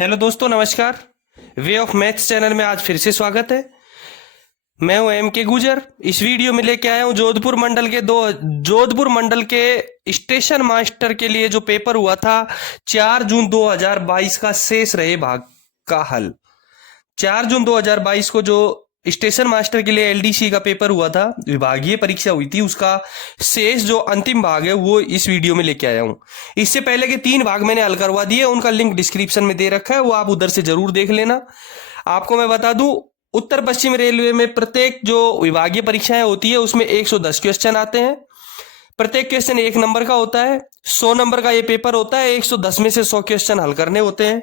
Hello दोस्तों, नमस्कार। Way of maths channel में आज फिर से स्वागत है। मैं हूं एम के गुजर। इस वीडियो में लेके आया हूं जोधपुर मंडल के स्टेशन मास्टर के लिए जो पेपर हुआ था 4 जून 2022 का शेष रहे भाग का हल। 4 जून 2022 को जो स्टेशन मास्टर के लिए एलडीसी का पेपर हुआ था, विभागीय परीक्षा हुई थी, उसका शेष जो अंतिम भाग है वो इस वीडियो में लेके आया हूं। इससे पहले के 3 भाग मैंने हल करवा दिए, उनका लिंक डिस्क्रिप्शन में दे रखा है, वो आप उधर से जरूर देख लेना। आपको मैं बता दूं, उत्तर पश्चिम रेलवे में प्रत्येक जो विभागीय परीक्षाएं होती है उसमें 110 क्वेश्चन आते हैं। प्रत्येक क्वेश्चन 1 नंबर का होता है। 100 नंबर का ये पेपर होता है। 110 में से 100 क्वेश्चन हल करने होते हैं।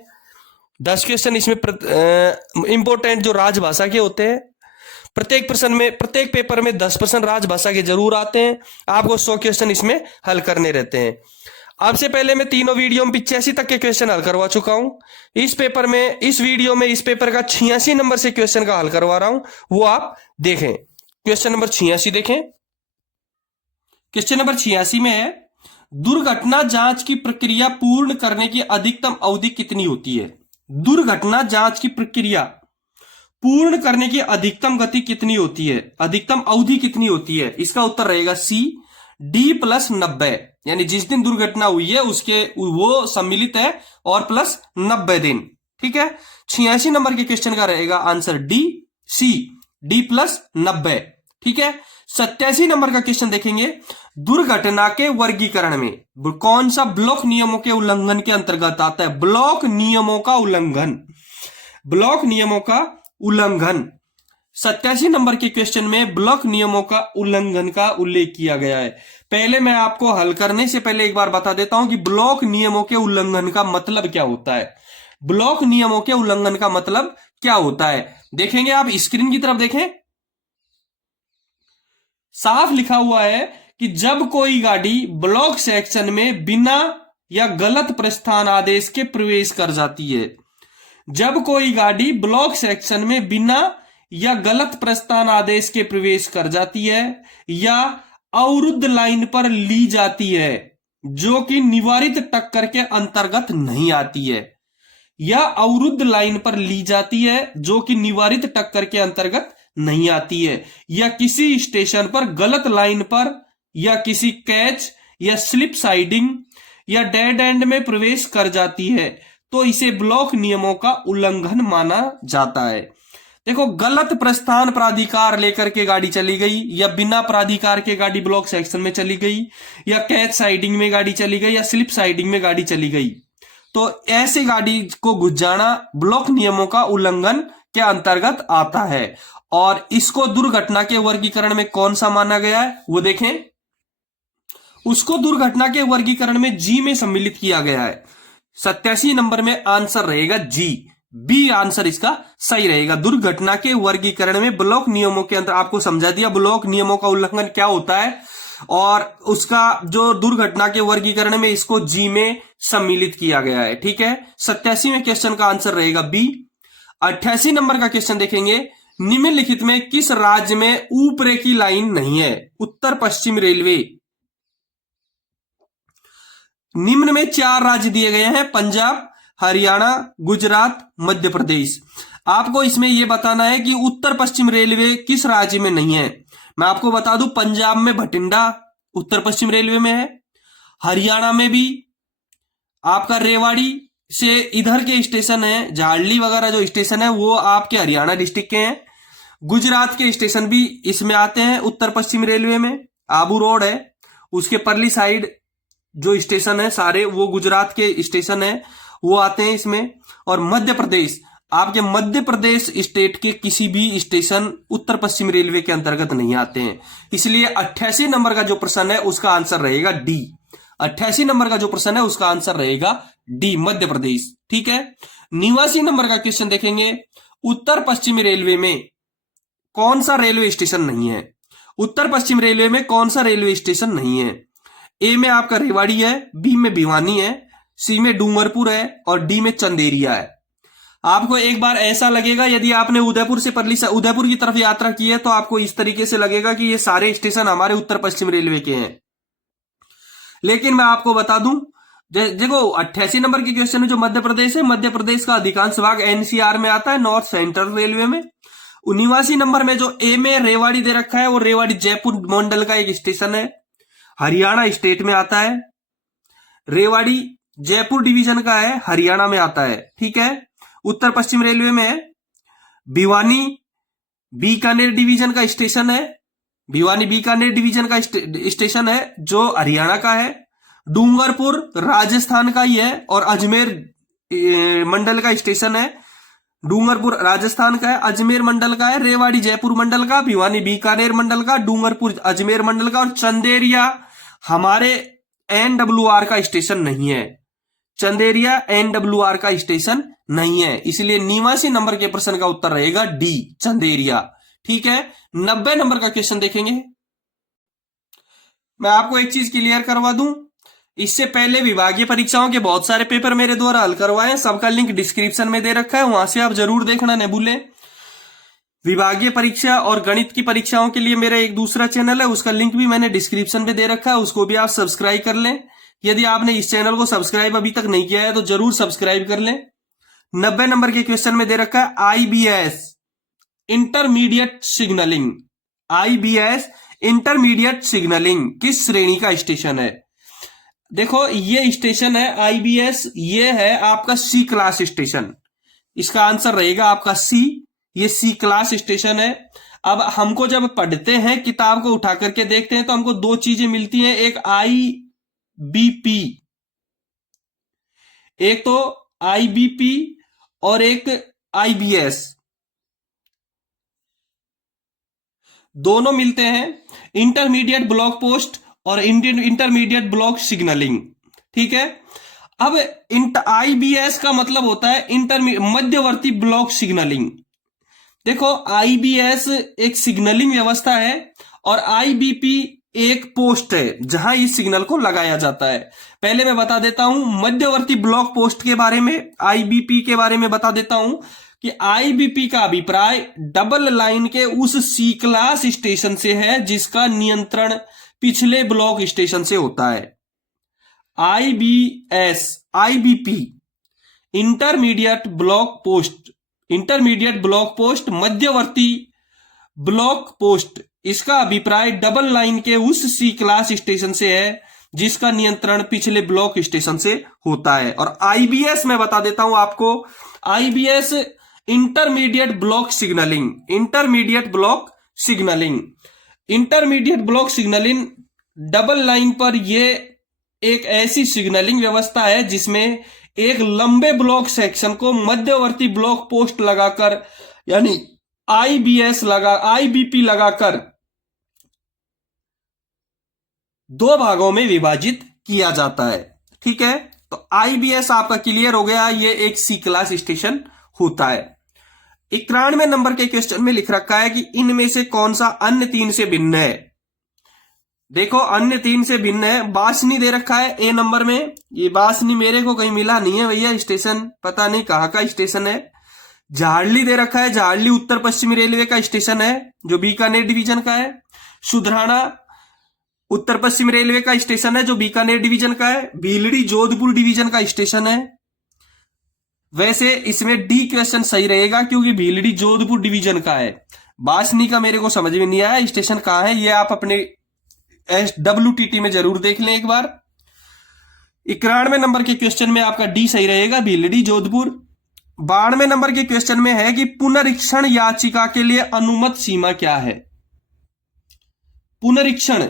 10 क्वेश्चन इसमें इंपोर्टेंट जो राजभाषा के होते हैं। प्रत्येक पेपर में 10% राजभाषा के जरूर आते हैं। आपको 100 क्वेश्चन इसमें हल करने रहते हैं। अब से पहले मैं तीनों वीडियो में 85 तक के क्वेश्चन हल करवा चुका हूं। इस वीडियो में इस पेपर का 86 नंबर से क्वेश्चन का हल करवा रहा हूं, वो आप देखें। क्वेश्चन नंबर 86 देखें। क्वेश्चन नंबर 86 में है, दुर्घटना जांच की प्रक्रिया पूर्ण करने की अधिकतम अवधि कितनी होती है? दुर्घटना जांच की प्रक्रिया पूर्ण करने की अधिकतम गति कितनी होती है, अधिकतम अवधि कितनी होती है? इसका उत्तर रहेगा सी, D+90, यानी जिस दिन दुर्घटना हुई है उसके वो सम्मिलित है और प्लस 90 दिन। ठीक है। 86 नंबर के क्वेश्चन का रहेगा आंसर डी, सी, D+90। ठीक है। 87 नंबर का क्वेश्चन देखेंगे, दुर्घटना के वर्गीकरण में कौन सा ब्लॉक नियमों के उल्लंघन के अंतर्गत आता है? ब्लॉक नियमों का उल्लंघन। ब्लॉक नियमों का उल्लंघन। 87 नंबर के क्वेश्चन में ब्लॉक नियमों का उल्लंघन का उल्लेख किया गया है। पहले मैं आपको हल करने से पहले एक बार बता देता हूं कि ब्लॉक नियमों के उल्लंघन का मतलब क्या होता है। ब्लॉक नियमों के उल्लंघन का मतलब क्या होता है देखेंगे। आप स्क्रीन की तरफ देखें, साफ लिखा हुआ है कि जब कोई गाड़ी ब्लॉक सेक्शन में बिना या गलत प्रस्थान आदेश के प्रवेश कर जाती है, जब कोई गाड़ी ब्लॉक सेक्शन में बिना या गलत प्रस्थान आदेश के प्रवेश कर जाती है या अवरुद्ध लाइन पर ली जाती है जो कि निवारित टक्कर के अंतर्गत नहीं आती है, या अवरुद्ध लाइन पर ली जाती है जो कि निवारित टक्कर के अंतर्गत नहीं आती है, या किसी स्टेशन पर गलत लाइन पर या किसी कैच या स्लिप साइडिंग या डेड एंड में प्रवेश कर जाती है, तो इसे ब्लॉक नियमों का उल्लंघन माना जाता है। देखो, गलत प्रस्थान प्राधिकार लेकर के गाड़ी चली गई, या बिना प्राधिकार के गाड़ी ब्लॉक सेक्शन में चली गई, या कैच साइडिंग में गाड़ी चली गई, या स्लिप साइडिंग में गाड़ी चली गई, तो ऐसी गाड़ी को घुस जाना ब्लॉक नियमों का उल्लंघन के अंतर्गत आता है। और इसको दुर्घटना के वर्गीकरण में कौन सा माना गया है वो देखें। उसको दुर्घटना के वर्गीकरण में जी में सम्मिलित किया गया है। 87 नंबर में आंसर रहेगा जी, बी आंसर इसका सही रहेगा। दुर्घटना के वर्गीकरण में ब्लॉक नियमों के अंदर आपको समझा दिया ब्लॉक नियमों का उल्लंघन क्या होता है, और उसका जो दुर्घटना के वर्गीकरण में इसको जी में सम्मिलित किया गया है। ठीक है। 87वें क्वेश्चन का आंसर रहेगा बी। 88 नंबर का क्वेश्चन देखेंगे, निम्नलिखित में किस राज्य में ऊपरे की लाइन नहीं है? उत्तर पश्चिम रेलवे। निम्न में 4 राज्य दिए गए हैं, पंजाब, हरियाणा, गुजरात, मध्य प्रदेश। आपको इसमें यह बताना है कि उत्तर पश्चिम रेलवे किस राज्य में नहीं है। मैं आपको बता दूं, पंजाब में भटिंडा उत्तर पश्चिम रेलवे में है। हरियाणा में भी आपका रेवाड़ी से इधर के स्टेशन है, झाड़ली वगैरह जो स्टेशन है वो आपके हरियाणा डिस्ट्रिक्ट के हैं। गुजरात के स्टेशन भी इसमें आते हैं उत्तर पश्चिम रेलवे में। आबू रोड है, उसके परली साइड जो स्टेशन है सारे वो गुजरात के स्टेशन है, वो आते हैं इसमें। और मध्य प्रदेश, आपके मध्य प्रदेश स्टेट के किसी भी स्टेशन उत्तर पश्चिम रेलवे के अंतर्गत नहीं आते हैं। इसलिए 88 नंबर का जो प्रश्न है उसका आंसर रहेगा डी। 88 नंबर का जो प्रश्न है उसका आंसर रहेगा डी, मध्य प्रदेश। ठीक है। 89 नंबर का क्वेश्चन देखेंगे, उत्तर पश्चिमी रेलवे में कौन सा रेलवे स्टेशन नहीं है? उत्तर पश्चिम रेलवे में कौन सा रेलवे स्टेशन नहीं है? ए में आपका रेवाड़ी है, बी में भिवानी है, सी में डूंगरपुर है, और डी में चंदेरिया है। आपको एक बार ऐसा लगेगा, यदि आपने उदयपुर की तरफ यात्रा की है तो आपको इस तरीके से लगेगा कि ये सारे स्टेशन हमारे उत्तर पश्चिम रेलवे के हैं। लेकिन मैं आपको बता दूं, देखो 88 नंबर के क्वेश्चन में जो मध्य प्रदेश है, मध्य प्रदेश का अधिकांश भाग एनसीआर में आता है, नॉर्थ सेंट्रल रेलवे में। 79 नंबर में जो ए में रेवाड़ी दे रखा है, वो रेवाड़ी जयपुर मंडल का एक स्टेशन है, हरियाणा स्टेट में आता है। रेवाड़ी जयपुर डिवीजन का है, हरियाणा में आता है, ठीक है। उत्तर पश्चिम रेलवे में भिवानी बीकानेर डिवीजन का स्टेशन है, भिवानी बीकानेर डिवीजन का स्टेशन है जो हरियाणा का है। डूंगरपुर राजस्थान का ही है और अजमेर मंडल का स्टेशन है, डूंगरपुर राजस्थान का है, अजमेर मंडल का है। रेवाड़ी जयपुर मंडल का, भिवानी बीकानेर मंडल का, डूंगरपुर अजमेर मंडल का। और चंदेरिया हमारे एनडब्ल्यूआर का स्टेशन नहीं है, चंदेरिया एनडब्ल्यूआर का स्टेशन नहीं है, इसलिए 89 नंबर के प्रश्न का उत्तर रहेगा डी, चंदेरिया, ठीक है। 90 नंबर का क्वेश्चन देखेंगे। मैं आपको एक चीज क्लियर करवा दूं, इससे पहले विभागीय परीक्षाओं के बहुत सारे पेपर मेरे द्वारा हल करवाए हैं, सबका लिंक डिस्क्रिप्शन में दे रखा है, वहां से आप जरूर देखना, न भूलें। विभागीय परीक्षा और गणित की परीक्षाओं के लिए मेरा एक दूसरा चैनल है, उसका लिंक भी मैंने डिस्क्रिप्शन में दे रखा है, उसको भी आप सब्सक्राइब कर लें। यदि आपने इस चैनल को सब्सक्राइब अभी तक नहीं किया है तो जरूर सब्सक्राइब कर लें। 90 नंबर के क्वेश्चन में दे रखा है IBS intermediate signalling, IBS intermediate signalling किस श्रेणी का स्टेशन है? देखो ये स्टेशन है आईबीएस, ये है आपका सी क्लास स्टेशन, इसका आंसर रहेगा आपका सी, ये सी क्लास स्टेशन है। अब हमको जब पढ़ते हैं, किताब को उठा करके देखते हैं, तो हमको दो चीजें मिलती हैं, एक आईबीपी, एक तो आईबीपी और एक आईबीएस, दोनों मिलते हैं, इंटरमीडिएट ब्लॉक पोस्ट और इंटरमीडिएट ब्लॉक सिग्नलिंग, ठीक है। अब आईबीएस का मतलब होता है मध्यवर्ती ब्लॉक सिग्नलिंग। देखो आईबीएस एक सिग्नलिंग व्यवस्था है और आईबीपी एक पोस्ट है जहां इस सिग्नल को लगाया जाता है। पहले मैं बता देता हूं मध्यवर्ती ब्लॉक पोस्ट के बारे में, आईबीपी के बारे में बता देता हूं कि आईबीपी का अभिप्राय डबल लाइन के उस सी क्लास स्टेशन से है जिसका नियंत्रण पिछले ब्लॉक स्टेशन से होता है। IBS, IBP intermediate block post, intermediate block post, मध्यवर्ती ब्लॉक पोस्ट, इसका अभिप्राय डबल लाइन के उस सी क्लास स्टेशन से है जिसका नियंत्रण पिछले ब्लॉक स्टेशन से होता है। और आईबीएस मैं बता देता हूं आपको, IBS intermediate block signalling, intermediate block signalling, intermediate block signalling double line पर यह एक ऐसी सिग्नलिंग व्यवस्था है जिसमें एक लंबे ब्लॉक सेक्शन को मध्यवर्ती ब्लॉक पोस्ट लगाकर, यानी आईबीपी लगाकर दो भागों में विभाजित किया जाता है, ठीक है। तो आईबीएस आपका क्लियर हो गया, ये एक सी क्लास स्टेशन होता है। 91 नंबर के क्वेश्चन में लिख रखा है कि इनमें से कौन सा अन्य तीन से भिन्न है। देखो अन्य तीन से भिन्न है, बासनी दे रखा है ए नंबर में, ये बासनी मेरे को कहीं मिला नहीं है भैया, स्टेशन पता नहीं कहां का स्टेशन है। झाड़ली दे रखा है, झाड़ली उत्तर पश्चिमी रेलवे का स्टेशन है जो बीकानेर डिवीजन का है। सुधराना उत्तर पश्चिम रेलवे का स्टेशन है जो बीकानेर डिवीजन का है। भीलड़ी जोधपुर डिवीजन का स्टेशन है। वैसे इसमें डी क्वेश्चन सही रहेगा क्योंकि भीलड़ी जोधपुर डिवीजन का है। बासनी का मेरे को समझ में नहीं आया स्टेशन कहां है, ये आप अपने WTT में जरूर देख लें एक बार। 91 नंबर के क्वेश्चन में आपका डी सही रहेगा, भीलड़ी जोधपुर। 92 नंबर के क्वेश्चन में है कि पुनरीक्षण याचिका के लिए अनुमत सीमा क्या है। पुनरीक्षण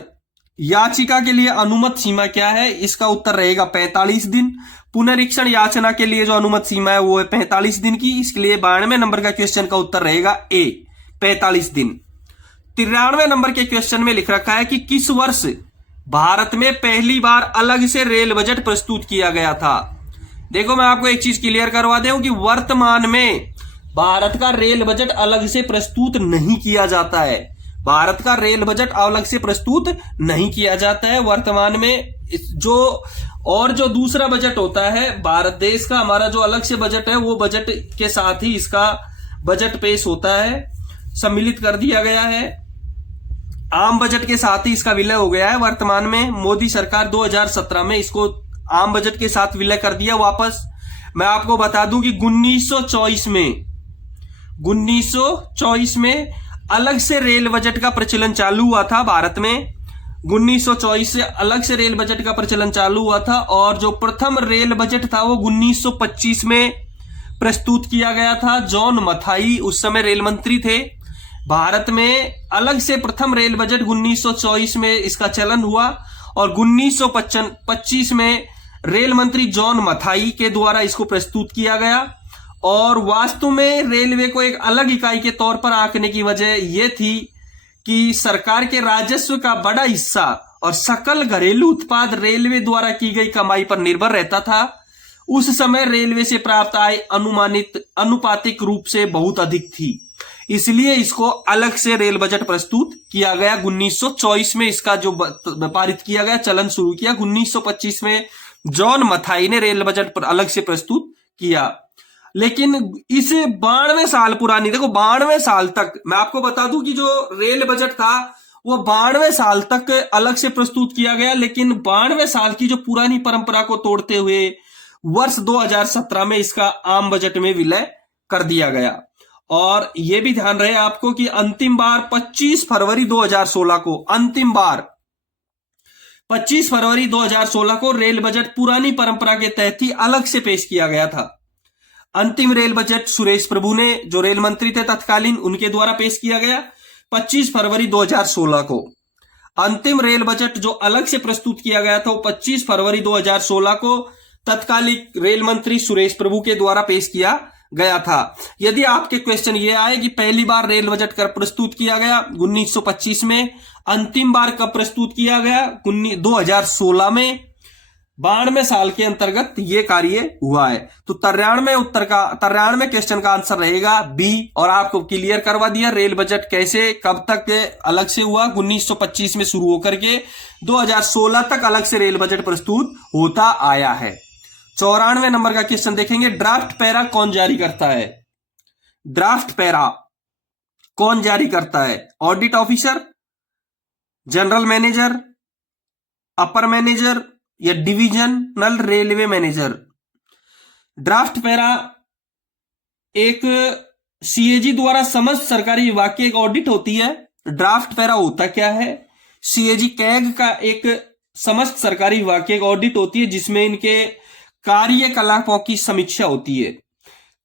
याचिका के लिए अनुमत सीमा क्या है, इसका उत्तर रहेगा 45 दिन। पुनरीक्षण याचना के लिए जो अनुमत सीमा है वो है 45 दिन की, इसके लिए 92 नंबर का क्वेश्चन का उत्तर रहेगा ए, 45 दिन। 93 नंबर के क्वेश्चन में लिख रखा है कि किस वर्ष भारत में पहली बार अलग से रेल बजट प्रस्तुत किया गया था। देखो मैं आपको एक चीज क्लियर करवा दूं कि वर्तमान में भारत का रेल बजट अलग से प्रस्तुत नहीं किया जाता है, भारत का रेल बजट अलग से प्रस्तुत नहीं किया जाता है वर्तमान में। जो दूसरा बजट होता है भारत देश का, हमारा जो अलग से बजट है वो बजट के साथ ही इसका बजट पेश होता है, सम्मिलित कर दिया गया है। आम बजट के साथ ही इसका विलय हो गया है। वर्तमान में मोदी सरकार 2017 में इसको आम बजट के साथ विलय कर दिया वापस। मैं आपको बता दूं कि 1924 में अलग से रेल बजट का प्रचलन चालू हुआ था भारत में। 1924 से अलग से रेल बजट का प्रचलन चालू हुआ था और जो प्रथम रेल बजट था वो 1925 में प्रस्तुत किया गया था। जॉन मथाई उस समय रेल मंत्री थे भारत में। अलग से प्रथम रेल बजट 1924 में इसका चलन हुआ और 1925 में रेल मंत्री जॉन मथाई के द्वारा इसको प्रस्तुत किया गया। और वास्तव में रेलवे को एक अलग इकाई के तौर पर आंकने की वजह यह थी कि सरकार के राजस्व का बड़ा हिस्सा और सकल घरेलू उत्पाद रेलवे द्वारा की गई कमाई पर निर्भर रहता था। उस समय रेलवे से प्राप्त आय अनुपातिक रूप से बहुत अधिक थी, इसलिए इसको अलग से रेल बजट प्रस्तुत किया गया। 1924 में इसका जो पारित किया गया, चलन शुरू किया। 1925 में जॉन मथाई ने रेल बजट पर अलग से प्रस्तुत किया। लेकिन इसे 92 साल पुरानी, देखो 92 साल तक, मैं आपको बता दूं कि जो रेल बजट था वो 92 साल तक अलग से प्रस्तुत किया गया। लेकिन 92 साल की जो पुरानी परंपरा को तोड़ते हुए वर्ष 2017 में इसका आम बजट में विलय कर दिया गया। और यह भी ध्यान रहे आपको कि अंतिम बार 25 फरवरी 2016 को, अंतिम बार 25 फरवरी 2016 को रेल बजट पुरानी परंपरा के तहत ही अलग से पेश किया गया था। अंतिम रेल बजट सुरेश प्रभु ने, जो रेल मंत्री थे तत्कालीन, उनके द्वारा पेश किया गया 25 फरवरी 2016 को। अंतिम रेल बजट जो अलग से प्रस्तुत किया गया था वो 25 फरवरी 2016 को तत्कालीन रेल मंत्री सुरेश प्रभु के द्वारा पेश किया गया था। यदि आपके क्वेश्चन ये आए कि पहली बार रेल बजट कब प्रस्तुत किया गया, 1925 में, अंतिम बार कब प्रस्तुत किया गया, 2016 में, 92 साल के अंतर्गत ये कार्य हुआ है। तो 93 क्वेश्चन का आंसर रहेगा बी। और आपको क्लियर करवा दिया रेल बजट कैसे कब तक अलग से हुआ। 1925 में शुरू होकर के 2016 तक अलग से रेल बजट प्रस्तुत होता आया है। 94 नंबर का क्वेश्चन देखेंगे, ड्राफ्ट पैरा कौन जारी करता है? ड्राफ्ट पैरा कौन जारी करता है? ऑडिट ऑफिसर, जनरल मैनेजर, अपर मैनेजर या divisional railway manager? Draft para एक सीएजी द्वारा समस्त सरकारी विभाग की एक ऑडिट होती है। ड्राफ्ट पैरा होता क्या है? सीएजी कैग का एक समस्त सरकारी विभाग की एक ऑडिट होती है जिसमें इनके कार्यकलापों की समीक्षा होती है।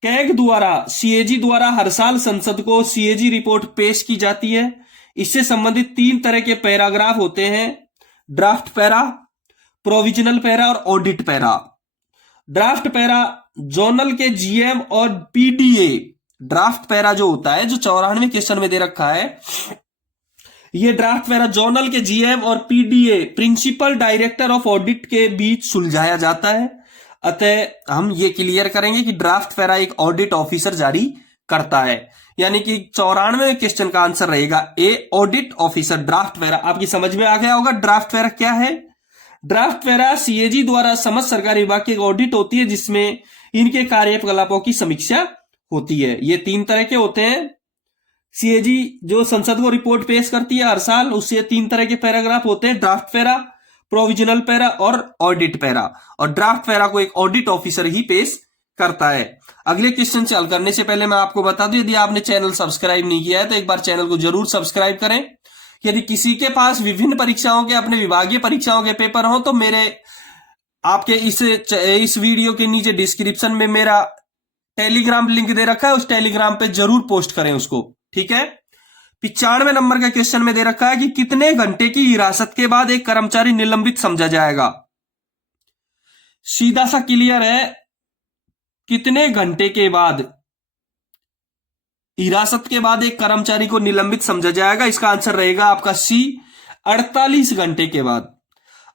कैग द्वारा, सीएजी द्वारा हर साल संसद को सीएजी रिपोर्ट पेश की जाती है। इससे संबंधित 3 तरह के पैराग्राफ होते हैं, ड्राफ्ट पैरा, प्रोविजनल पैरा और audit para. Draft para zonal के जीएम और पीडीए, ड्राफ्ट पैरा जो होता है, जो 94 क्वेश्चन में दे रखा है, ये ड्राफ्ट पैरा जोनल के जीएम और PDA, principal director of audit के बीच सुलझाया जाता है। अतः हम ये क्लियर करेंगे कि ड्राफ्ट पैरा एक ऑडिट ऑफिसर जारी करता है। यानी कि 94 क्वेश्चन का आंसर रहेगा ए, ऑडिट ऑफिसर। ड्राफ्ट पैरा आपकी समझ में आ गया होगा। ड्राफ्ट पैरा क्या है? ड्राफ्ट पैरा सीएजी द्वारा समस्त सरकारी विभाग की एक ऑडिट होती है जिसमें इनके कार्यकलापों की समीक्षा होती है। ये 3 तरह के होते हैं। सीएजी जो संसद को रिपोर्ट पेश करती है हर साल, उससे 3 तरह के पैराग्राफ होते हैं, ड्राफ्ट पैरा, प्रोविजनल पैरा और ऑडिट पैरा। और ड्राफ्ट पैरा को एक ऑडिट ऑफिसर ही पेश करता है। अगले क्वेश्चन से हल करने से पहले मैं आपको बता दूं, यदि आपने चैनल सब्सक्राइब नहीं किया है तो एक बार चैनल को जरूर सब्सक्राइब करें। यदि किसी के पास विभिन्न परीक्षाओं के, अपने विभागीय परीक्षाओं के पेपर हो तो मेरे आपके इस वीडियो के नीचे डिस्क्रिप्शन में मेरा टेलीग्राम लिंक दे रखा है, उस टेलीग्राम पे जरूर पोस्ट करें उसको, ठीक है। 95 नंबर का क्वेश्चन में दे रखा है कि कितने घंटे की हिरासत के बाद एक कर्मचारी निलंबित समझा जाएगा? सीधा सा क्लियर है, कितने घंटे के बाद हिरासत के बाद एक कर्मचारी को निलंबित समझा जाएगा? इसका आंसर रहेगा आपका सी, 48 घंटे के बाद।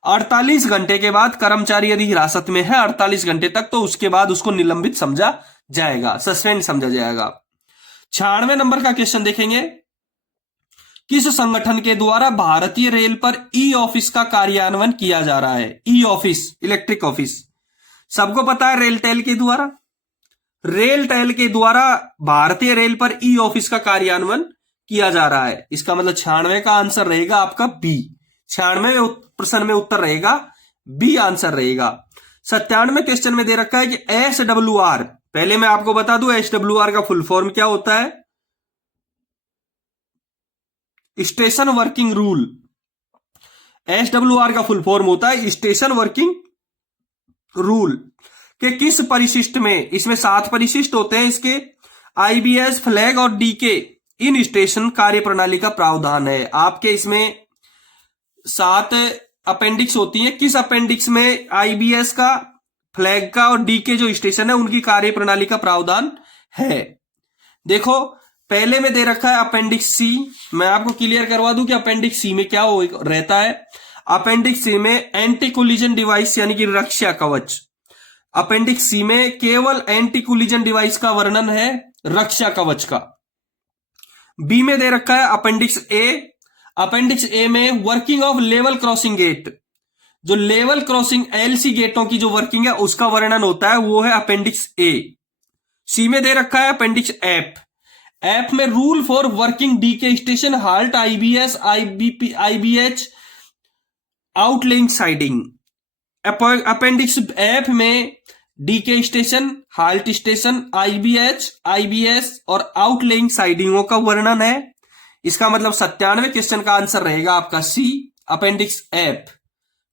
48 घंटे के बाद कर्मचारी यदि हिरासत में है 48 घंटे तक, तो उसके बाद उसको निलंबित समझा जाएगा, सस्पेंड समझा जाएगा। 96 नंबर का क्वेश्चन देखेंगे, किस संगठन के द्वारा भारतीय रेल पर ई ऑफिस का कार्यान्वयन किया जा रहा है? ई ऑफिस, इलेक्ट्रिक ऑफिस, सबको पता है रेलटेल के द्वारा। रेलटेल के द्वारा भारतीय रेल पर ई ऑफिस का कार्यान्वयन किया जा रहा है। इसका मतलब 96 का आंसर रहेगा आपका बी। 96 प्रश्न में उत्तर रहेगा बी आंसर रहेगा। 97वें क्वेश्चन में दे रखा है कि SWR, पहले मैं आपको बता दूं SWR का फुल फॉर्म क्या होता है, स्टेशन वर्किंग रूल। SWR का फुल फॉर्म होता है स्टेशन वर्किंग रूल के किस परिशिष्ट में, इसमें 7 परिशिष्ट होते हैं इसके, IBS, फ्लैग और DK इन स्टेशन कार्य प्रणाली का प्रावधान है। आपके इसमें 7 अपेंडिक्स होती है, किस अपेंडिक्स में IBS का, फ्लैग का और DK जो स्टेशन है उनकी कार्य प्रणाली का प्रावधान है। देखो पहले में दे रखा है अपेंडिक्स सी, मैं आपको क्लियर करवा दूं कि अपेंडिक्स सी में क्या रहता है। अपेंडिक्स सी में एंटी कोलिजन डिवाइस यानी कि रक्षा कवच, अपेंडिक्स सी में केवल एंटी कोलिजन डिवाइस का वर्णन है, रक्षा कवच का। बी में दे रखा है अपेंडिक्स ए, अपेंडिक्स ए में working of level crossing gate, जो लेवल क्रॉसिंग LC गेटों की जो वर्किंग है उसका वर्णन होता है, वो है अपेंडिक्स ए। सी में दे रखा है अपेंडिक्स एफ, एफ में rule for working DK station, halt, IBS, IBH, outlying siding. Appendix F में DK station, halt station, IBS और आउटलेइंग साइडिंगों का वर्णन है। इसका मतलब 97वें क्वेश्चन का आंसर रहेगा आपका सी, अपेंडिक्स एफ।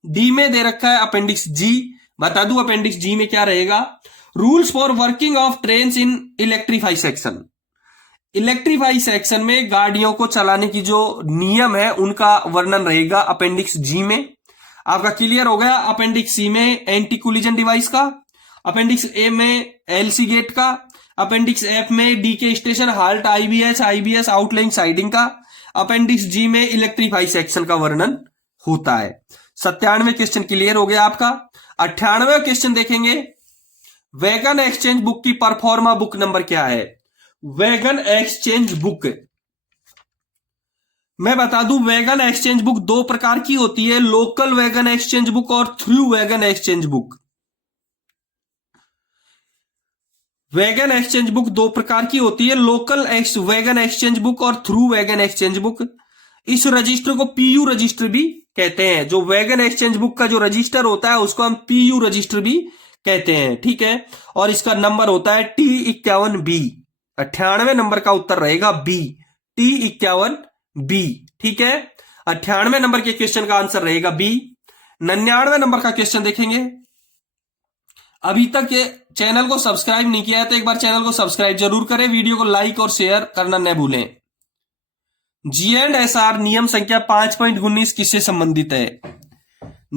डी में दे रखा है अपेंडिक्स जी, बता दूं अपेंडिक्स जी में क्या रहेगा, rules for working of train in electrify section. Electrify section में गाड़ियों को चलाने की जो नियम है उनका वर्णन रहेगा अपेंडिक्स जी में। आपका क्लियर हो गया। अपेंडिक्स सी में एंटी कोलिजन डिवाइस का, अपेंडिक्स ए में LC गेट का, अपेंडिक्स एफ में DK station, halt, IBS outline siding का, अपेंडिक्स जी में इलेक्ट्रीफाई सेक्शन का वर्णन होता है। 97वें क्वेश्चन क्लियर हो गया आपका। 98वें क्वेश्चन देखेंगे, वैगन एक्सचेंज बुक की परफॉर्मा बुक नंबर क्या है। वैगन एक्सचेंज बुक, मैं बता दूं वैगन एक्सचेंज बुक 2 प्रकार की होती है, लोकल वैगन एक्सचेंज बुक और through wagon exchange book. Wagon exchange book 2 प्रकार की होती है, लोकल वैगन एक्सचेंज बुक और थ्रू वैगन एक्सचेंज बुक। इस रजिस्टर को PU रजिस्टर भी कहते हैं। जो वैगन एक्सचेंज बुक का जो रजिस्टर होता है उसको हम PU रजिस्टर भी कहते हैं, ठीक है। और इसका नंबर होता है T51B। 98वें नंबर का उत्तर रहेगा बी, T51B, ठीक है। 98वें नंबर के क्वेश्चन का आंसर रहेगा बी। 99वें नंबर का क्वेश्चन देखेंगे। अभी तक ये चैनल को सब्सक्राइब नहीं किया है तो एक बार चैनल को सब्सक्राइब जरूर करें, वीडियो को लाइक और शेयर करना न भूलें। G&SR नियम संख्या 5.19 किससे संबंधित है।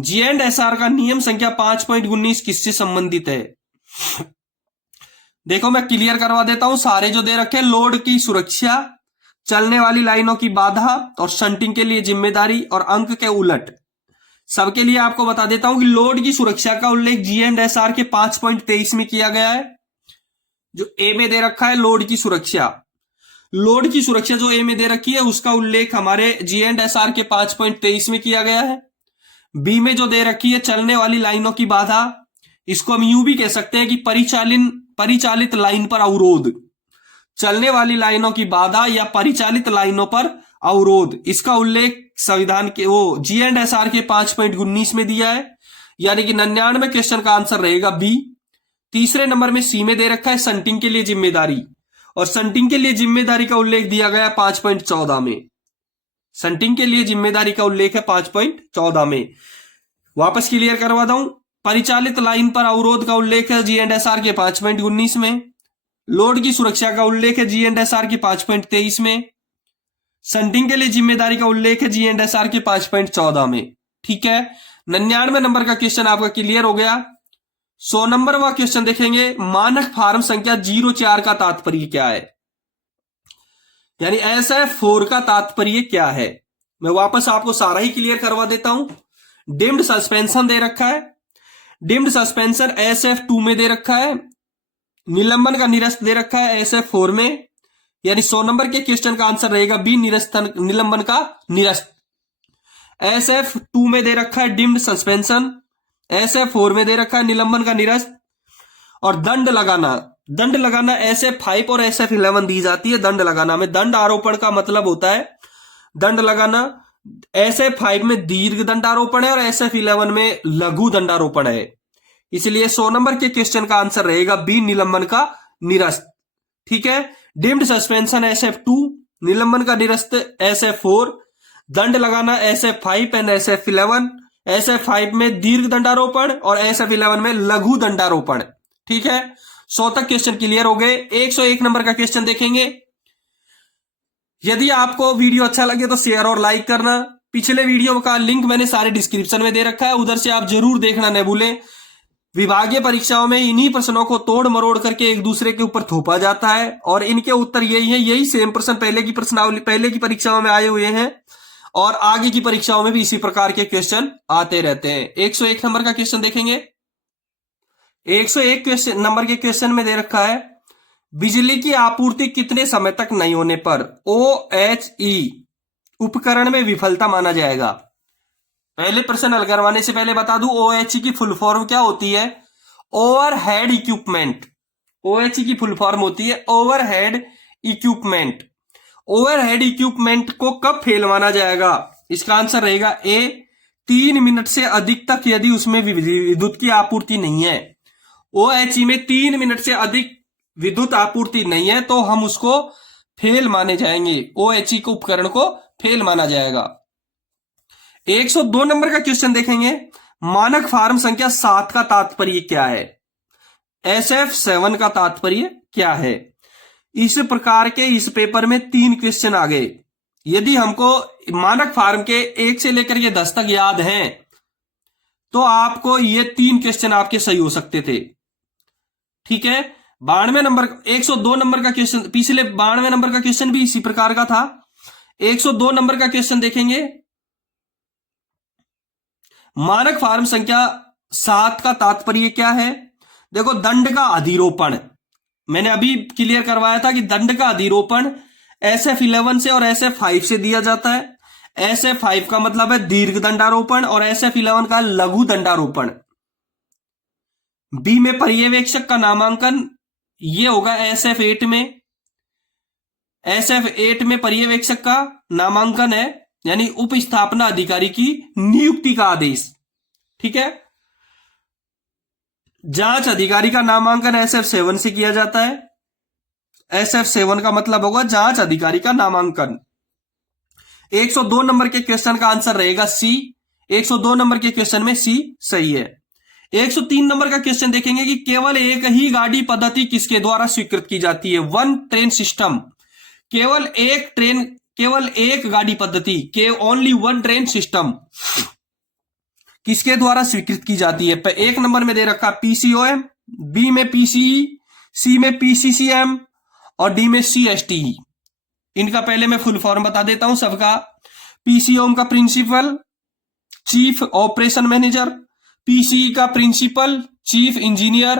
G&SR का नियम संख्या 5.19 किससे संबंधित है। देखो मैं क्लियर करवा देता हूं, सारे जो दे रखे, लोड की सुरक्षा, चलने वाली लाइनों की बाधा और शंटिंग के लिए जिम्मेदारी और अंक के उलट, सबके लिए आपको बता देता हूं कि लोड की सुरक्षा का उल्लेख G&SR के 5.23 में किया गया है। जो ए में दे रखा है लोड की सुरक्षा, लोड की सुरक्षा जो ए में दे रखी है उसका उल्लेख हमारे G&SR के 5.23 में किया गया है। बी में जो दे रखी है चलने वाली लाइनों की बाधा, इसको हम यूं भी कह सकते हैं कि परिचालित लाइन पर अवरोध, चलने वाली लाइनों की बाधा या परिचालित लाइनों पर अवरोध, इसका उल्लेख संविधान के G&SR के 5.19 में दिया है। यानी कि 99वें क्वेश्चन का आंसर रहेगा बी। तीसरे नंबर में सी में दे रखा है शंटिंग के लिए जिम्मेदारी, और शंटिंग के लिए जिम्मेदारी का उल्लेख दिया गया 5.14 में। शंटिंग के लिए जिम्मेदारी का उल्लेख है 5.14 में। वापस क्लियर करवा दूं, परिचालित लाइन पर अवरोध का उल्लेख है G&SR के 5.19 में, लोड की सुरक्षा का उल्लेख है G&SR के 5.23 में, शंटिंग के लिए जिम्मेदारी का उल्लेख है G&SR के 5.14 में, ठीक है। 99वें नंबर का क्वेश्चन आपका क्लियर हो गया। 100 नंबर वा क्वेश्चन देखेंगे, मानक फार्म संख्या 04 का तात्पर्य क्या है, यानी SF4 का तात्पर्य क्या है। मैं वापस आपको सारा ही क्लियर करवा देता हूं। डिम्ड सस्पेंशन दे रखा है, डिम्ड सस्पेंशन SF2 में दे रखा है, निलंबन का निरस्त दे रखा है SF4 में, यानी 100 नंबर के क्वेश्चन का आंसर रहेगा बी, निलंबन का निरस्त। SF2 में दे रखा है डिम्ड सस्पेंशन, SF4 में दे रखा है निलंबन का निरस्त। और दंड लगाना SF5 और SF11 दी जाती है। दंड लगाना में दंड आरोपण का मतलब होता है दंड लगाना, SF5 में दीर्घ दंडारोपण है और SF11 में लघु दंडारोपण है। इसलिए 100 नंबर के क्वेश्चन का आंसर रहेगा बी, निलंबन का निरस्त। ठीक है। डिम्ड सस्पेंशन SF2, निलंबन का निरस्त SF4, दंड लगाना SF5 एंड SF11। SF5 में दीर्घ दंडारोपण और SF11 में लघु दंडारोपण। ठीक है। 100 तक क्वेश्चन क्लियर हो गए। 101 नंबर का क्वेश्चन देखेंगे। यदि आपको वीडियो अच्छा लगे तो शेयर और लाइक करना। पिछले वीडियो का लिंक मैंने सारे डिस्क्रिप्शन में दे रखा है, उधर से आप जरूर देखना न भूलें। विभागीय परीक्षाओं में इन्हीं प्रश्नों को तोड़ मरोड़ करके एक दूसरे के ऊपर थोपा जाता है और इनके उत्तर यही है। यही सेम प्रश्न पहले की प्रश्नावली, पहले की परीक्षाओं में आए हुए हैं और आगे की परीक्षाओं में भी इसी प्रकार के क्वेश्चन आते रहते हैं। 101 नंबर का क्वेश्चन देखेंगे। 101 नंबर के क्वेश्चन में दे रखा है, बिजली की आपूर्ति कितने समय तक नहीं होने पर OHE उपकरण में विफलता माना जाएगा। पहले प्रश्न हल करवाने से पहले बता दूं, OHE की फुल फॉर्म क्या होती है? Overhead equipment. OHE की फुल फॉर्म होती है ओवरहेड इक्विपमेंट। ओवरहेड इक्विपमेंट को कब फेल माना जाएगा? इसका आंसर रहेगा ए, 3 मिनट से अधिक तक यदि उसमें विद्युत की आपूर्ति नहीं है। OHE में 3 मिनट से अधिक विद्युत आपूर्ति नहीं है तो हम उसको फेल माने जाएंगे। OHE को उपकरण को फेल माना जाएगा। 102 नंबर का क्वेश्चन देखेंगे। मानक फार्म संख्या 7 का तात्पर्य क्या है? SF7 का तात्पर्य क्या है? इस प्रकार के इस पेपर में 3 क्वेश्चन आ गए। यदि हमको मानक फार्म के 1 से लेकर के 10 तक याद हैं तो आपको ये 3 क्वेश्चन आपके सही हो सकते थे। ठीक है। 92 नंबर 102 नंबर का क्वेश्चन, पिछले 92 नंबर का क्वेश्चन भी इसी प्रकार का था। 102 नंबर का क्वेश्चन देखेंगे। मानक फार्म संख्या 7 का तात्पर्य क्या है? देखो, दंड का अधिरोपण मैंने अभी क्लियर करवाया था कि दंड का अधिरोपण SF11 से और SF5 से दिया जाता है। SF5 का मतलब है दीर्घ दंडारोपण और SF11 का लघु दंडारोपण। बी में पर्यवेक्षक का नामांकन ये होगा SF8 में। SF8 में पर्यवेक्षक का नामांकन है, यानी उपस्थापना अधिकारी की नियुक्ति का आदेश। ठीक है। जांच अधिकारी का नामांकन SF7 से किया जाता है। SF7 का मतलब होगा जांच अधिकारी का नामांकन। 102 नंबर के क्वेश्चन का आंसर रहेगा सी। 102 नंबर के क्वेश्चन में सी सही है। 103 नंबर का क्वेश्चन देखेंगे कि केवल एक ही गाड़ी पद्धति किसके द्वारा स्वीकृत की जाती है? One train system. केवल एक गाड़ी पद्धति के ओनली वन ट्रेन सिस्टम किसके द्वारा स्वीकृत की जाती है? 1 नंबर में दे रखा PCOM, बी में PCE, सी में PCCM और डी में CSTE। इनका पहले मैं फुल फॉर्म बता देता हूं सबका। PCOM का principal chief operation manager, PCE का प्रिंसिपल चीफ इंजीनियर,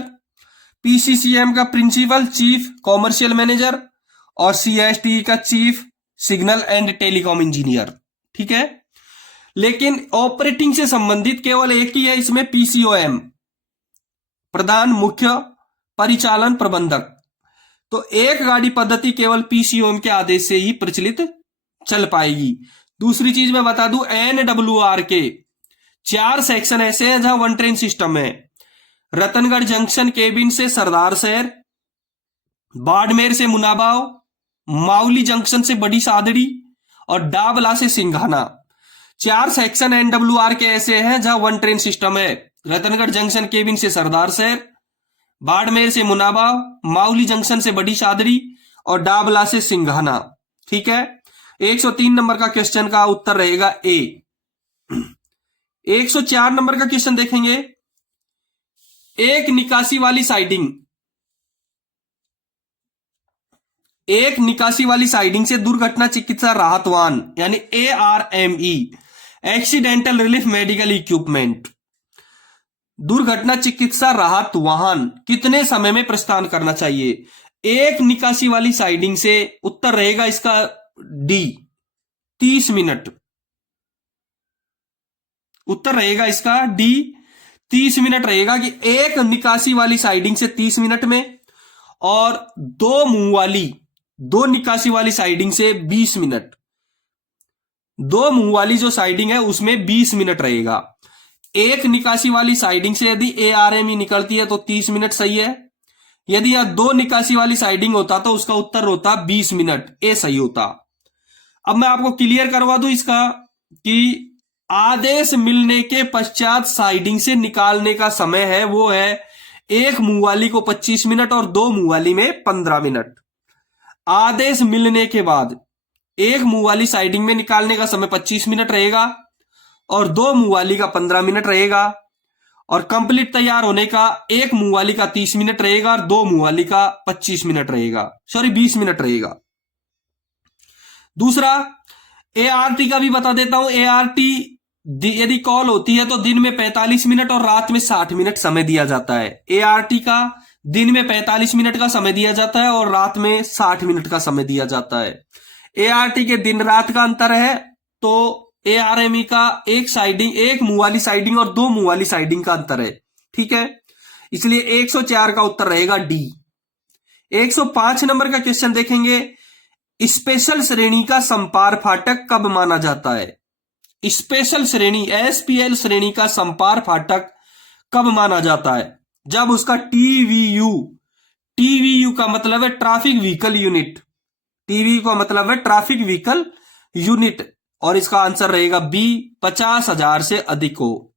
PCCM का प्रिंसिपल चीफ कॉमर्शियल मैनेजर और CSTE का chief signal and telecom engineer. ठीक है। लेकिन ऑपरेटिंग से संबंधित केवल एक ही है इसमें, PCOM, प्रधान मुख्य परिचालन प्रबंधक। तो एक गाड़ी पद्धति केवल PCOM के आदेश से ही प्रचलित चल पाएगी। दूसरी चीज मैं बता दूं, NWR के 4 सेक्शन ऐसे हैं जहां वन ट्रेन सिस्टम है। रतनगढ़ जंक्शन केबिन से सरदार शहर, बाड़मेर से मुनाबाव, माउली जंक्शन से बड़ी सादड़ी और डाबला से सिंघाना। 4 सेक्शन NWR के ऐसे हैं जहां वन ट्रेन सिस्टम है। रतनगढ़ जंक्शन केबिन से सरदार शहर, बाड़मेर से मुनाबाव, माउली जंक्शन से बड़ी सादड़ी और डाबला से सिंघाना। ठीक है। 103 नंबर का क्वेश्चन का उत्तर रहेगा ए। 104 नंबर का क्वेश्चन देखेंगे। एक निकासी वाली साइडिंग से दुर्घटना चिकित्सा राहत वाहन यानी ARME, accidental relief medical equipment, दुर्घटना चिकित्सा राहत वाहन कितने समय में प्रस्थान करना चाहिए? एक निकासी वाली साइडिंग से उत्तर रहेगा इसका डी, 30 मिनट। उत्तर रहेगा इसका डी, 30 मिनट रहेगा कि एक निकासी वाली साइडिंग से 30 मिनट में और दो निकासी वाली साइडिंग से 20 मिनट। दो मुंह वाली जो साइडिंग है उसमें 20 मिनट रहेगा। एक निकासी वाली साइडिंग से यदि ARME निकलती है तो 30 मिनट सही है। यदि यहां दो निकासी वाली साइडिंग होता तो उसका उत्तर होता 20 मिनट, ए सही होता। अब मैं आपको क्लियर करवा दूं इसका कि आदेश मिलने के पश्चात साइडिंग से निकालने का समय है वो है एक मुंह वाली को 25 मिनट और दो मुंह वाली में 15 मिनट। आदेश मिलने के बाद एक मुंह वाली साइडिंग में निकालने का समय 25 मिनट रहेगा और दो मुंह वाली का 15 मिनट रहेगा, और कंप्लीट तैयार होने का एक मुंह वाली का 30 मिनट रहेगा और दो मुंह वाली का 25 मिनट रहेगा, सॉरी 20 मिनट रहेगा। दूसरा ART का भी बता देता हूं। ART यदि कॉल होती है तो दिन में 45 मिनट और रात में 60 मिनट समय दिया जाता है। ART का दिन में 45 मिनट का समय दिया जाता है और रात में 60 मिनट का समय दिया जाता है। ART के दिन रात का अंतर है तो ARME का एक मुंह वाली साइडिंग और दो मुंह वाली साइडिंग का अंतर है, ठीक है। इसलिए 104 का उत्तर रहेगा डी। 105 नंबर का क्वेश्चन देखेंगे। स्पेशल श्रेणी का संपार फाटक कब माना जाता है? स्पेशल श्रेणी SPL श्रेणी का संपार फाटक कब माना जाता है? जब उसका TVU का मतलब है ट्रैफिक व्हीकल यूनिट, TVU का मतलब है ट्रैफिक व्हीकल यूनिट, और इसका आंसर रहेगा बी, 50,000 से अधिक हो।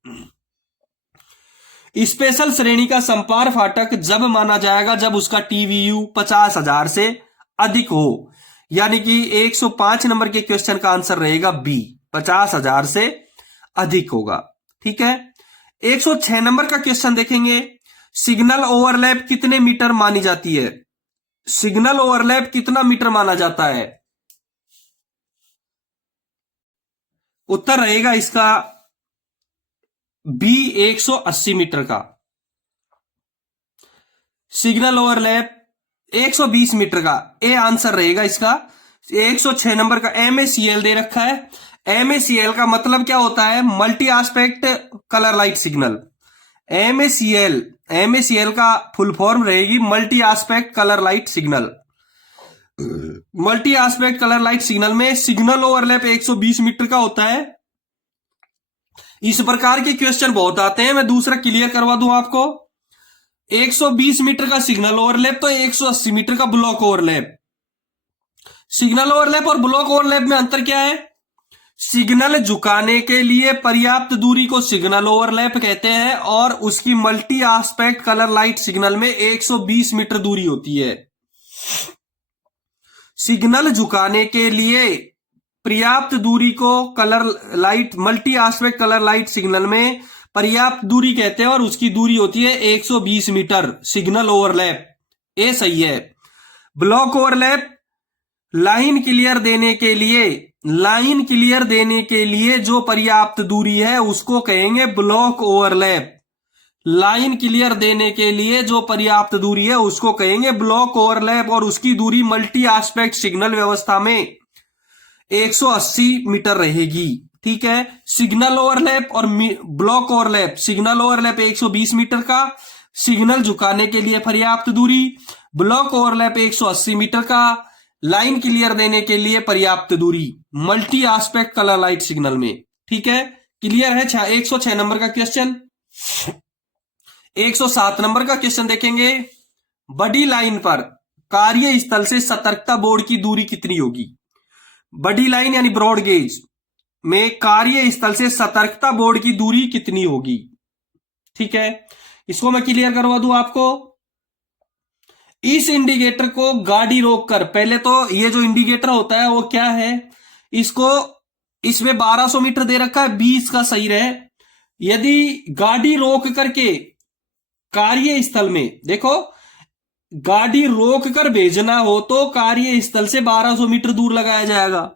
स्पेशल श्रेणी का संपार फाटक जब माना जाएगा जब उसका TVU 50,000 से अधिक हो, यानी कि 105 नंबर के क्वेश्चन का आंसर रहेगा बी, 50,000 से अधिक होगा, ठीक है। 106 नंबर का क्वेश्चन देखेंगे। सिग्नल ओवरलैप कितने मीटर मानी जाती है? सिग्नल ओवरलैप कितना मीटर माना जाता है? उत्तर रहेगा इसका बी, 180 मीटर का। सिग्नल ओवरलैप 120 मीटर का, ए आंसर रहेगा इसका। 106 नंबर का MACL दे रखा है। MACL का मतलब क्या होता है? Multi aspect colour light signal. MACL का फुल फॉर्म रहेगी multi aspect colour light signal. Multi aspect colour light signal में सिग्नल ओवरलैप 120 मीटर का होता है। इस प्रकार के क्वेश्चन बहुत आते हैं, मैं दूसरा क्लियर करवा दूं आपको। 120 मीटर का सिग्नल ओवरलैप तो 180 मीटर का ब्लॉक ओवरलैप। सिग्नल ओवरलैप और ब्लॉक ओवरलैप में अंतर क्या है? सिग्नल झुकाने के लिए पर्याप्त दूरी को सिग्नल ओवरलैप कहते हैं और उसकी multi aspect colour light signal में 120 मीटर दूरी होती है। सिग्नल झुकाने के लिए पर्याप्त दूरी को multi aspect colour light signal में पर्याप्त दूरी कहते हैं और उसकी दूरी होती है 120 मीटर। सिग्नल ओवरलैप, ए सही है। ब्लॉक ओवरलैप लाइन क्लियर देने के लिए जो पर्याप्त दूरी है उसको कहेंगे ब्लॉक ओवरलैप। लाइन क्लियर देने के लिए जो पर्याप्त दूरी है उसको कहेंगे ब्लॉक ओवरलैप, और उसकी दूरी मल्टी एस्पेक्ट सिग्नल व्यवस्था में 180 मीटर रहेगी, ठीक है। सिग्नल ओवरलैप और block overlap. Signal overlap 120 metre का, सिग्नल झुकाने के लिए पर्याप्त दूरी। ब्लॉक ओवरलैप 180 मीटर का, लाइन क्लियर देने के लिए पर्याप्त दूरी, multi aspect colour light signal में, ठीक है। क्लियर है? 106 नंबर का क्वेश्चन। 107 नंबर का क्वेश्चन देखेंगे। बड़ी लाइन पर कार्यस्थल से सतर्कता बोर्ड की दूरी कितनी होगी? बड़ी लाइन यानी ब्रॉड गेज में कार्यस्थल से सतर्कता बोर्ड की दूरी कितनी होगी? ठीक है, इसको मैं क्लियर करवा दूं आपको। इस इंडिकेटर को गाड़ी रोककर, पहले तो ये जो इंडिकेटर होता है वो क्या है, इसमें 1200 मीटर दे रखा है, 20 का सही रहे। यदि गाड़ी रोक करके कार्यस्थल में, देखो गाड़ी रोक कर भेजना हो तो कार्यस्थल से 1200 मीटर दूर लगाया जाएगा।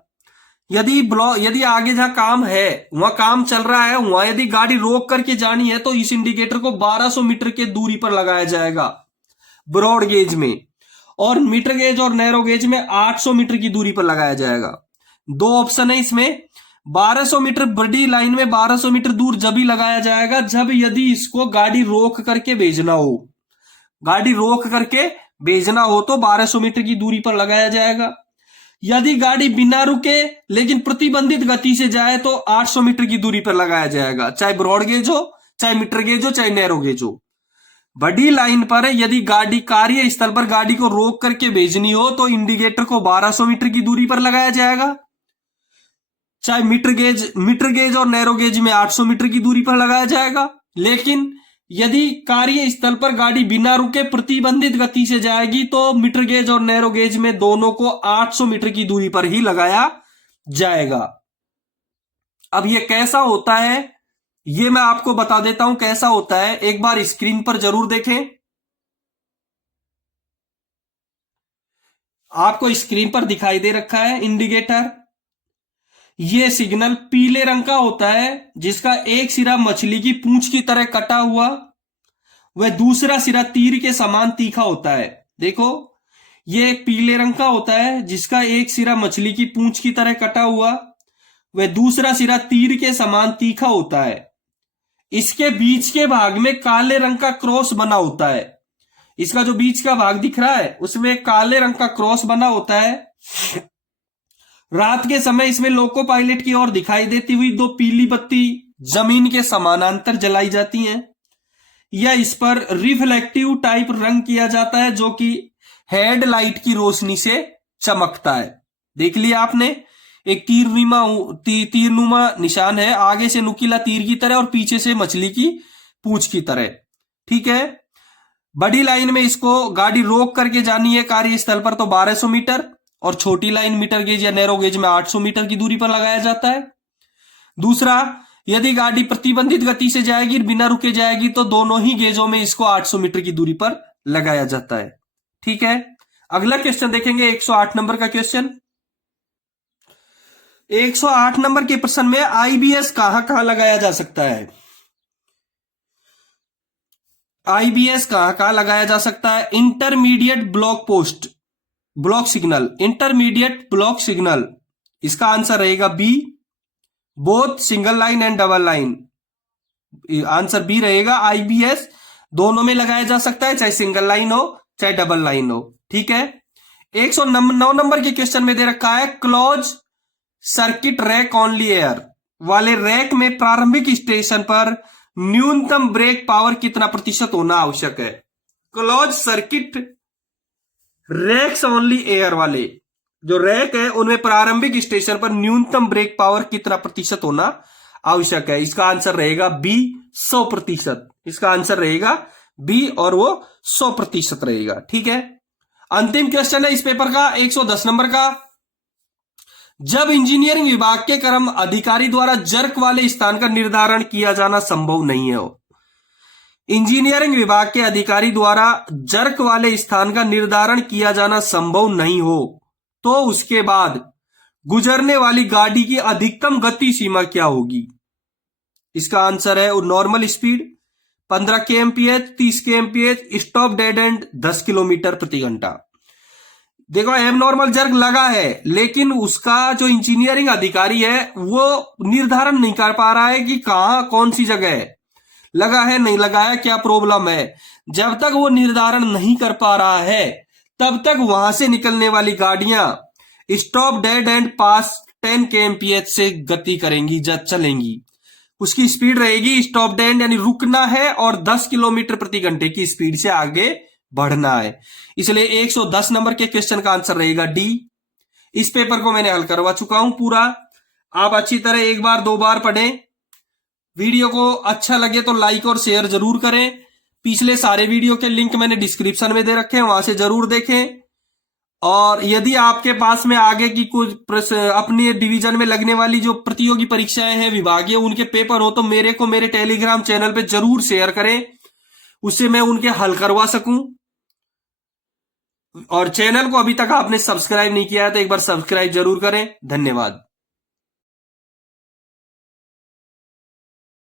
यदि आगे जहां काम है, वहां काम चल रहा है, वहां यदि गाड़ी रोक करके जानी है तो इस इंडिकेटर को 1200 मीटर के दूरी पर लगाया जाएगा ब्रॉड गेज में, और मीटर गेज और नैरो गेज में 800 मीटर की दूरी पर लगाया जाएगा। दो ऑप्शन है इसमें। 1200 मीटर बड़ी लाइन में 1200 मीटर दूर जब ही लगाया जाएगा जब यदि इसको गाड़ी रोक करके भेजना हो। गाड़ी रोक करके भेजना हो तो 1200 मीटर की दूरी पर लगाया जाएगा। यदि गाड़ी बिना रुके लेकिन प्रतिबंधित गति से जाए तो 800 मीटर की दूरी पर लगाया जाएगा, चाहे ब्रॉड गेज हो, चाहे मीटर गेज हो, चाहे नैरो गेज हो। बड़ी लाइन पर यदि गाड़ी कार्य स्थल पर गाड़ी को रोक करके भेजनी हो तो इंडिकेटर को 1200 मीटर की दूरी पर लगाया जाएगा, चाहे मीटर गेज और नैरो गेज में 800 मीटर की दूरी पर लगाया जाएगा। लेकिन यदि कार्य स्थल पर गाड़ी बिना रुके प्रतिबंधित गति से जाएगी तो मीटर गेज और नैरो गेज में दोनों को 800 मीटर की दूरी पर ही लगाया जाएगा। अब यह कैसा होता है ये मैं आपको बता देता हूं कैसा होता है, एक बार स्क्रीन पर जरूर देखें। आपको स्क्रीन पर दिखाई दे रखा है इंडिकेटर। यह सिग्नल पीले रंग का होता है जिसका एक सिरा मछली की पूंछ की तरह कटा हुआ, वह दूसरा सिरा तीर के समान तीखा होता है। देखो यह एक पीले रंग का होता है जिसका एक सिरा मछली की पूंछ की तरह कटा हुआ, वह दूसरा सिरा तीर के समान तीखा होता है। इसके बीच के भाग में काले रंग का क्रॉस बना होता है। इसका जो बीच का भाग दिख रहा है उसमें काले रंग का क्रॉस बना होता है। रात के समय इसमें लोको पायलट की ओर दिखाई देती हुई दो पीली बत्ती जमीन के समानांतर जलाई जाती हैं। या इस पर रिफ्लेक्टिव टाइप रंग किया जाता है जो कि हेडलाइट की रोशनी से चमकता है। देख लिया आपने, एक तीरनुमा निशान है, आगे से नुकीला तीर की तरह और पीछे से मछली की पूंछ की तरह। ठीक है, बड़ी लाइन में इसको गाड़ी रोक करके जानी है कार्यस्थल पर तो 1200 मीटर, और छोटी लाइन मीटर गेज या नैरो गेज में 800 मीटर की दूरी पर लगाया जाता है। दूसरा, यदि गाड़ी प्रतिबंधित गति से जाएगी बिना रुके जाएगी तो दोनों ही गेजों में इसको 800 मीटर की दूरी पर लगाया जाता है। ठीक है, अगला क्वेश्चन देखेंगे 108 नंबर का क्वेश्चन। 108 नंबर के प्रश्न में आईबीएस कहां कहां लगाया जा सकता है? आईबीएस कहां कहां लगाया जा सकता है? Intermediate block signal, intermediate block signal, इसका आंसर रहेगा B. Both single line and double line, answer B रहेगा। आईबीएस दोनों में लगाया जा सकता है, चाहे सिंगल लाइन हो चाहे डबल लाइन हो। ठीक है, 109 नंबर के क्वेश्चन में दे रखा है close circuit rack only air वाले रैक में प्रारंभिक स्टेशन पर न्यूनतम ब्रेक पावर कितना प्रतिशत होना आवश्यक है? Close circuit racks only air वाले जो रैक है उनमें प्रारंभिक स्टेशन पर न्यूनतम ब्रेक पावर कितना प्रतिशत होना आवश्यक है? इसका आंसर रहेगा बी, 100%। इसका आंसर रहेगा बी और वो 100% रहेगा। ठीक है, अंतिम क्वेश्चन है इस पेपर का 110 नंबर का। जब इंजीनियरिंग विभाग के कर्म अधिकारी द्वारा जर्क वाले स्थान का निर्धारण किया जाना संभव नहीं है, इंजीनियरिंग विभाग के अधिकारी द्वारा जर्क वाले स्थान का निर्धारण किया जाना संभव नहीं हो तो उसके बाद गुजरने वाली गाड़ी की अधिकतम गति सीमा क्या होगी? इसका आंसर है normal speed 15 kmph, 30 kmph, stop dead and 10 kilometre प्रति घंटा। देखो एबनॉर्मल जर्क लगा है लेकिन उसका जो इंजीनियरिंग अधिकारी है वो निर्धारण नहीं कर पा रहा है कि कहां कौन सी जगह है, लगा है नहीं लगा है, क्या प्रॉब्लम है। जब तक वो निर्धारण नहीं कर पा रहा है तब तक वहां से निकलने वाली गाड़ियां stop dead and pass 10 kmph से गति करेंगी, चलेंगी। उसकी स्पीड रहेगी स्टॉप डेड यानी रुकना है और 10 किलोमीटर प्रति घंटे की स्पीड से आगे बढ़ना है। इसलिए 110 नंबर के क्वेश्चन का आंसर रहेगा डी। इस पेपर को मैंने हल करवा चुका हूं पूरा, आप अच्छी तरह एक बार दो बार पढ़ें। वीडियो को अच्छा लगे तो लाइक और शेयर जरूर करें। पिछले सारे वीडियो के लिंक मैंने डिस्क्रिप्शन में दे रखे हैं, वहां से जरूर देखें। और यदि आपके पास में आगे की कुछ अपने डिवीजन में लगने वाली जो प्रतियोगी परीक्षाएं हैं विभागीय उनके पेपर हो तो मेरे टेलीग्राम चैनल पे जरूर शेयर करें, उससे मैं उनके हल करवा सकूं। और चैनल को अभी तक आपने सब्सक्राइब नहीं किया है तो एक बार सब्सक्राइब जरूर करें। धन्यवाद।